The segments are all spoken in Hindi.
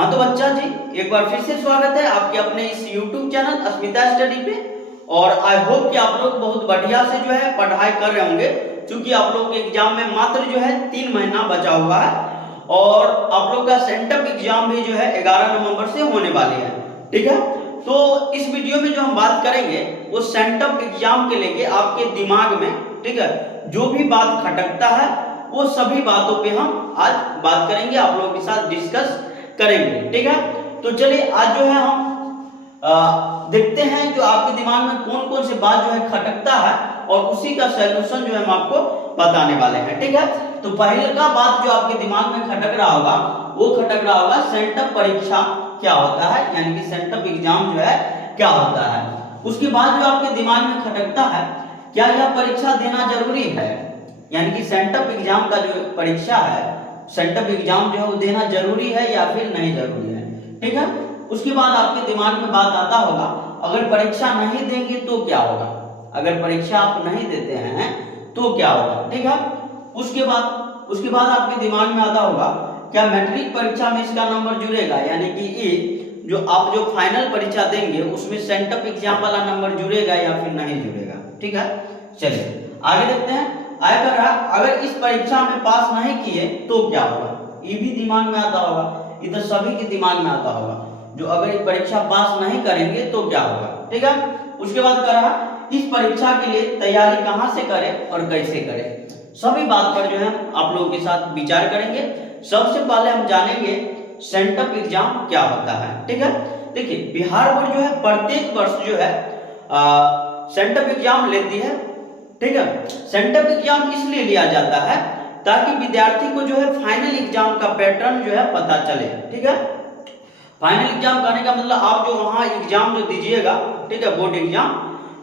हाँ तो बच्चा जी, एक बार फिर से स्वागत है आपके अपने इस YouTube चैनल अस्मिता स्टडी पे। और आई होप कि आप लोग बहुत बढ़िया से जो है पढ़ाई कर रहे होंगे, क्योंकि आप लोग के एग्जाम में मात्र जो है 3 महीना बचा हुआ है और आप लोग का सेंटअप एग्जाम भी जो है 11 नवंबर से होने वाले हैं। ठीक है, तो इस वीडियो में जो हम बात करेंगे वो सेंटअप एग्जाम के लेके आपके दिमाग में, ठीक है, जो भी बात खटकता है वो सभी बातों पे हम आज बात करेंगे, आप लोगों के साथ डिस्कस करेंगे। ठीक है, तो चलिए आज जो है हम देखते हैं जो आपके दिमाग में कौन कौन से बात जो है खटकता है और उसी का सॉल्यूशन जो है हम आपको बताने वाले हैं। ठीक है, तो पहले का बात जो आपके दिमाग में खटक रहा होगा वो खटक रहा होगा सेंटअप परीक्षा क्या होता है, यानी कि सेंटअप एग्जाम जो है क्या होता है। उसके बाद जो आपके दिमाग में खटकता है क्या यह परीक्षा देना जरूरी है, यानी कि सेंटअप एग्जाम का जो परीक्षा है, सेंटअप एग्जाम जो है वो देना जरूरी है या फिर नहीं जरूरी है। ठीक है, उसके बाद आपके दिमाग में बात आता होगा अगर परीक्षा नहीं देंगे तो क्या होगा, अगर परीक्षा आप नहीं देते हैं तो क्या होगा। ठीक है, उसके बाद आपके दिमाग में आता होगा क्या मैट्रिक परीक्षा में इसका नंबर जुड़ेगा, यानी कि ये जो आप जो फाइनल परीक्षा देंगे उसमें सेंटअप एग्जाम वाला नंबर जुड़ेगा या फिर नहीं जुड़ेगा। ठीक है, चलिए आगे देखते हैं। अगर इस परीक्षा में पास नहीं किए तो क्या होगा, ये भी दिमाग में आता होगा, ये तो सभी के दिमाग में आता होगा जो अगर इस परीक्षा पास नहीं करेंगे तो क्या होगा। ठीक है, उसके बाद कह रहा इस परीक्षा के लिए तैयारी कहां से करें और कैसे करें, सभी बात पर जो है आप लोगों के साथ विचार करेंगे। सबसे पहले हम जानेंगे सेंटअप एग्जाम क्या होता है। ठीक है, देखिए बिहार बोर्ड जो है प्रत्येक वर्ष जो है सेंटअप एग्जाम लेती है। ठीक है, सेंटअप एग्जाम इसलिए लिया जाता है ताकि विद्यार्थी को जो है फाइनल एग्जाम का पैटर्न जो है पता चले। ठीक है, फाइनल एग्जाम करने का मतलब आप जो वहां एग्जाम जो दीजिएगा, ठीक है, बोर्ड एग्जाम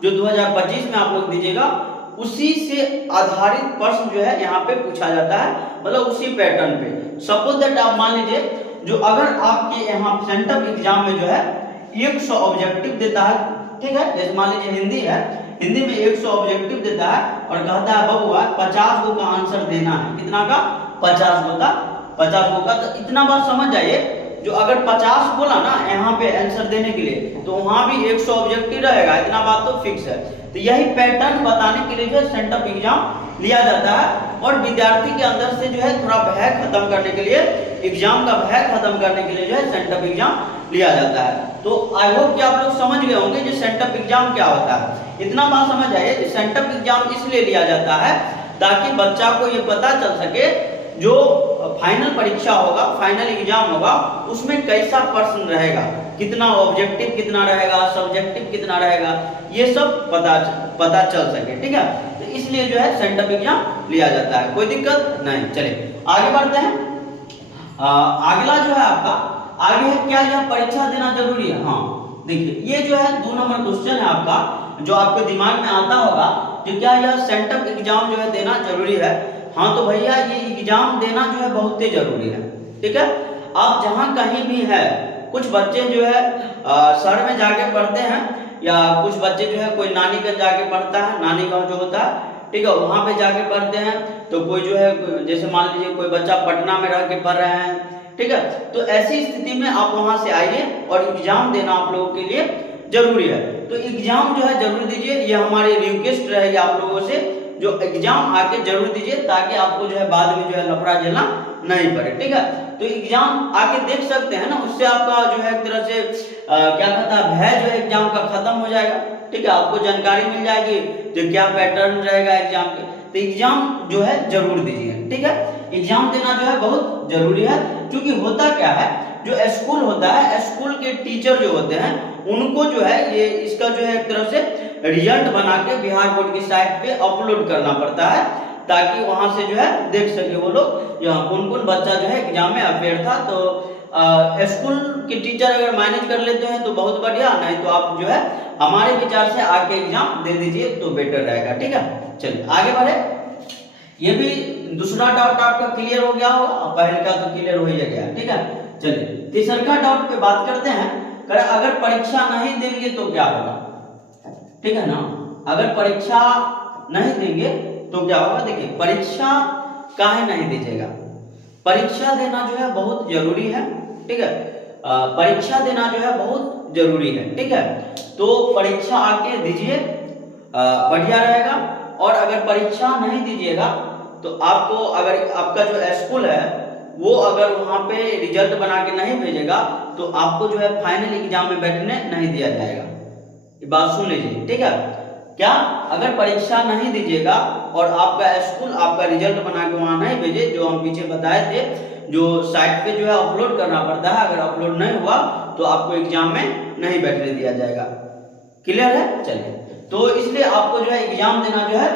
जो 2025 में आप लोग दीजिएगा उसी से आधारित प्रश्न जो है यहाँ पे पूछा जाता है, मतलब उसी पैटर्न पे। सपोज दैट आप मान लीजिए जो अगर आपके यहाँ सेंटअप एग्जाम में जो है 100 ऑब्जेक्टिव देता है, ठीक है, जैसे मान लीजिए हिंदी है, हिंदी में 100 ऑब्जेक्टिव देता है और कहता है बबुआ 50 गो का आंसर देना है, कितना का, 50 गो का, 50 गो का। तो इतना बात समझ जाइए जो अगर 50 बोला ना यहाँ पे आंसर देने के लिए तो वहां भी 100 ऑब्जेक्टिव रहेगा, इतना बात तो फिक्स है। तो यही पैटर्न बताने के लिए जो सेंटअप एग्जाम लिया जाता है और विद्यार्थी के अंदर से जो है थोड़ा भय खत्म करने के लिए, एग्जाम का भय खत्म करने के लिए जो है सेंटअप एग्जाम लिया जाता है। तो आई होप कि आप लोग समझ गए होंगे जो सेंटअप एग्जाम क्या होता है। इतना बात समझ आइए कि सेंटअप एग्जाम इसलिए लिया जाता है ताकि बच्चा को ये पता चल सके जो फाइनल परीक्षा होगा, फाइनल एग्जाम होगा, उसमें कैसा प्रश्न रहेगा, कितना ऑब्जेक्टिव कितना रहेगा, सब्जेक्टिव कितना रहेगा, ये सब पता चल सके। ठीक है, तो इसलिए जो है सेंटअप एग्जाम लिया जाता है, कोई दिक्कत नहीं। चलिए आगे बढ़ते हैं। अगला जो है आपका आगे है क्या यह परीक्षा देना जरूरी है। हाँ देखिए ये जो है 2 नंबर क्वेश्चन है आपका, जो आपके दिमाग में आता होगा कि क्या यह सेंटअप एग्जाम जो है देना जरूरी है। हाँ तो भैया ये एग्जाम देना जो है बहुत ही जरूरी है। ठीक है, आप जहाँ कहीं भी है, कुछ बच्चे जो है शहर में जाके पढ़ते हैं या कुछ बच्चे जो है कोई नानी का जाके पढ़ता है, नानी गाँव जो होता है, ठीक है, वहाँ पे जाके पढ़ते हैं। तो कोई जो है जैसे मान लीजिए कोई बच्चा पटना में रह के पढ़ रहे हैं, ठीक है, तो ऐसी स्थिति में आप वहां से आइए और एग्जाम देना आप लोगों के लिए जरूरी है। तो एग्जाम जो है जरूर दीजिए, ये हमारी रिक्वेस्ट रहेगी आप लोगों से, जो एग्जाम आके जरूर दीजिए ताकि आपको जो है बाद में जो है लफड़ा झेलना नहीं पड़े। ठीक है, तो एग्जाम आके देख सकते हैं ना, उससे आपका जो है एक तरह से क्या कहता है भय जो है एग्जाम का खत्म हो जाएगा। ठीक है, आपको जानकारी मिल जाएगी जो क्या पैटर्न रहेगा एग्जाम के। तो एग्जाम जो है जरूर दीजिए। ठीक है, एग्जाम देना जो है बहुत जरूरी है, क्योंकि होता क्या है जो स्कूल होता है, स्कूल के टीचर जो होते हैं उनको जो है ये इसका जो है एक तरह से रिजल्ट बना के बिहार बोर्ड की साइट पे अपलोड करना पड़ता है ताकि वहां से जो है देख सके वो लोग कौन कौन बच्चा जो है एग्जाम में अपेयर था। तो स्कूल के टीचर अगर मैनेज कर लेते हैं तो बहुत बढ़िया, नहीं तो आप जो है हमारे विचार से आके एग्जाम दे दीजिए तो बेटर रहेगा। ठीक है, चलिए आगे बढ़े। ये भी दूसरा डाउट आपका क्लियर हो गया होगा, पहले का तो क्लियर हो ही गया। ठीक है, चलिए तीसरा डाउट पे बात करते हैं। अगर परीक्षा नहीं देंगे तो क्या होगा। ठीक है ना, अगर परीक्षा नहीं देंगे तो क्या होगा। देखिए परीक्षा काहे नहीं दीजिएगा, परीक्षा देना जो है बहुत जरूरी है। ठीक है, परीक्षा देना जो है बहुत जरूरी है, ठीक है। तो परीक्षा आके दीजिए, बढ़िया रहेगा। और अगर परीक्षा नहीं दीजिएगा तो आपको, अगर आपका जो स्कूल है वो अगर वहाँ पे रिजल्ट बना के नहीं भेजेगा तो आपको जो है फाइनल एग्जाम में बैठने नहीं दिया जाएगा। ये बात सुन लीजिए, ठीक है। क्या, अगर परीक्षा नहीं दीजिएगा और आपका स्कूल आपका रिजल्ट बना के वहाँ नहीं भेजे, जो हम पीछे बताए थे, जो साइट पे जो है अपलोड करना पड़ता है, अगर अपलोड नहीं हुआ तो आपको एग्जाम में नहीं बैठने दिया जाएगा। क्लियर है? चलिए, तो इसलिए आपको जो है एग्जाम देना जो है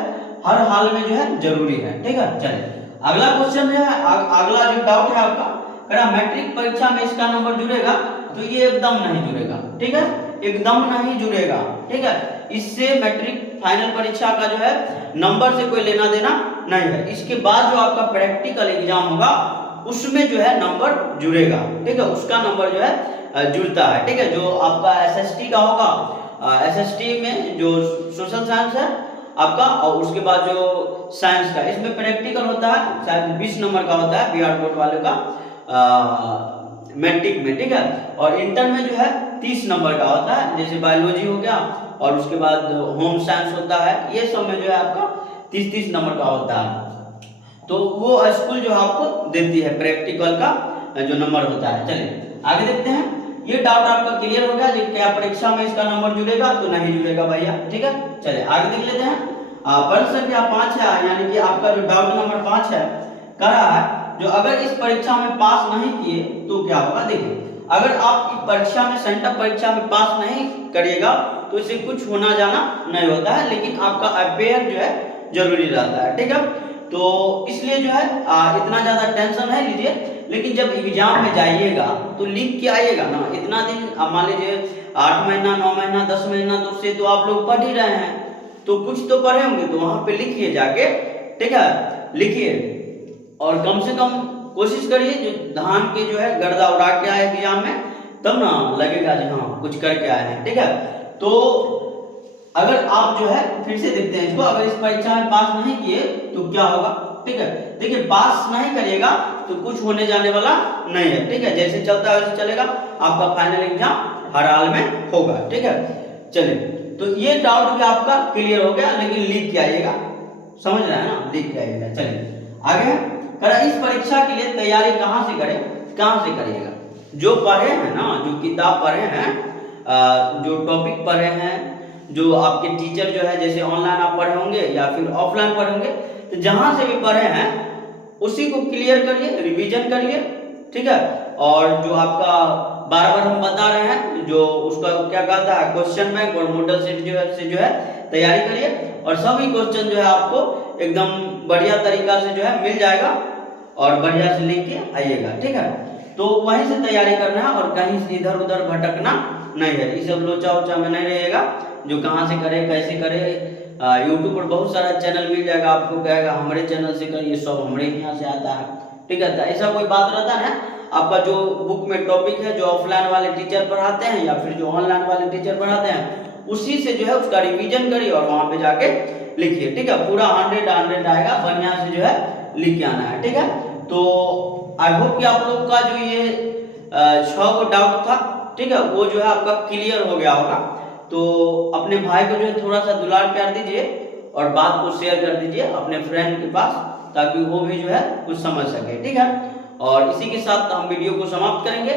हर हाल में जो है जरूरी है, ठीक है। चलिए, अगला क्वेश्चन जो है, अगला जो डाउट है आपका, कह मैट्रिक परीक्षा में इसका नंबर जुड़ेगा, तो ये एकदम नहीं जुड़ेगा, ठीक है, एकदम नहीं जुड़ेगा, ठीक है। इससे मैट्रिक फाइनल परीक्षा का जो है नंबर से कोई लेना देना नहीं है। इसके बाद जो आपका प्रैक्टिकल एग्जाम होगा उसमें जो है नंबर जुड़ेगा, ठीक है, उसका नंबर जो है जुड़ता है, ठीक है। जो आपका एसएसटी का होगा, एसएसटी में जो सोशल साइंस है आपका, और उसके बाद जो साइंस का, इसमें प्रैक्टिकल होता है, शायद 20 नंबर का होता है बिहार बोर्ड वाले का मैट्रिक में, ठीक है। और इंटर में जो है 30 नंबर का होता है, जैसे बायोलॉजी हो गया और उसके बाद होम साइंस होता है, ये सब में जो है आपका 30-30 नंबर का होता है। तो वो स्कूल जो आपको देती है प्रैक्टिकल का जो नंबर होता है। चलिए आगे देखते हैं। ये डाउट आपका क्लियर हो गया जी, क्या परीक्षा में इसका नंबर जुड़ेगा? तो नहीं जुड़ेगा भैया, ठीक है। चलिए आगे देख लेते हैं। प्रश्न संख्या 5 है, यानी कि आपका जो डाउट नंबर 5 है, कह रहा है जो अगर इस परीक्षा में पास नहीं किए तो क्या होगा। देखिए, अगर आप परीक्षा में, सेंटर परीक्षा में पास नहीं करिएगा तो इससे कुछ होना जाना नहीं होता है, लेकिन आपका अपेयर जो है जरूरी रहता है, ठीक है। तो इसलिए जो है इतना ज्यादा टेंशन नहीं लीजिए, लेकिन जब एग्जाम में जाइएगा तो लिख के आइएगा ना। इतना दिन, मान लीजिए 8 महीना, 9 महीना, 10 महीना तो उससे तो आप लोग पढ़ ही रहे हैं, तो कुछ तो पढ़े होंगे, तो वहां पे लिखिए जाके, ठीक है, लिखिए। और कम से कम कोशिश करिए जो धान के जो है गर्दा उड़ा के आए एग्जाम में, तब ना लगेगा जी हाँ कुछ करके आए हैं, ठीक है। तो अगर आप जो है, फिर से देखते हैं इसको, अगर इस परीक्षा में पास नहीं किए तो क्या होगा, ठीक है। देखिए, पास नहीं करिएगा तो कुछ होने जाने वाला नहीं है, ठीक है। जैसे चलता है वैसे चलेगा, आपका फाइनल एग्जाम हर हाल में होगा, ठीक है। चलिए, तो ये डाउट भी आपका क्लियर हो गया, लेकिन लिख के आइएगा, समझ रहे हैं ना, लिख के आइएगा। चलिए आगे, इस परीक्षा के लिए तैयारी कहाँ से करें, कहाँ से करिएगा। जो पढ़े हैं ना, जो किताब पढ़े हैं, जो टॉपिक पढ़े हैं, जो आपके टीचर जो है, जैसे ऑनलाइन आप पढ़े होंगे या फिर ऑफलाइन पढ़े होंगे, तो जहां से भी पढ़े हैं उसी को क्लियर करिए, रिवीजन करिए, ठीक है। और जो आपका बार बार हम बता रहे हैं, जो उसका क्या कहता है, क्वेश्चन बैंक और मॉडल सेट जो है से जो है तैयारी करिए, और सभी क्वेश्चन जो है आपको एकदम बढ़िया तरीका से जो है मिल जाएगा, और बढ़िया से लिख के आइएगा, ठीक है। तो वहीं से तैयारी करना है, और कहीं से इधर उधर भटकना नहीं है। ये सब लोचा वोचा में नहीं रहेगा, जो कहाँ से करे कैसे करे। यूट्यूब पर बहुत सारा चैनल मिल जाएगा, आपको कहेगा हमारे चैनल से करिए, सब हमारे यहाँ से आता है, ठीक है। तो ऐसा कोई बात रहता है, आपका जो बुक में टॉपिक है, जो ऑफलाइन वाले टीचर पढ़ाते हैं या फिर जो ऑनलाइन वाले टीचर पढ़ाते हैं, उसी से जो है उसका रिवीजन करिए और वहां पे जाके लिखिए, ठीक है। पूरा 100 आएगा, बढ़िया से जो है लिख के आना है, ठीक है। तो आई होप कि आप लोग का जो ये 6 को डाउट था, ठीक है, वो जो है आपका क्लियर हो गया होगा। तो अपने भाई को जो है थोड़ा सा दुलार प्यार दीजिए, और बात को शेयर कर दीजिए अपने फ्रेंड के पास, ताकि वो भी जो है कुछ समझ सके, ठीक है। और इसी के साथ हम वीडियो को समाप्त करेंगे।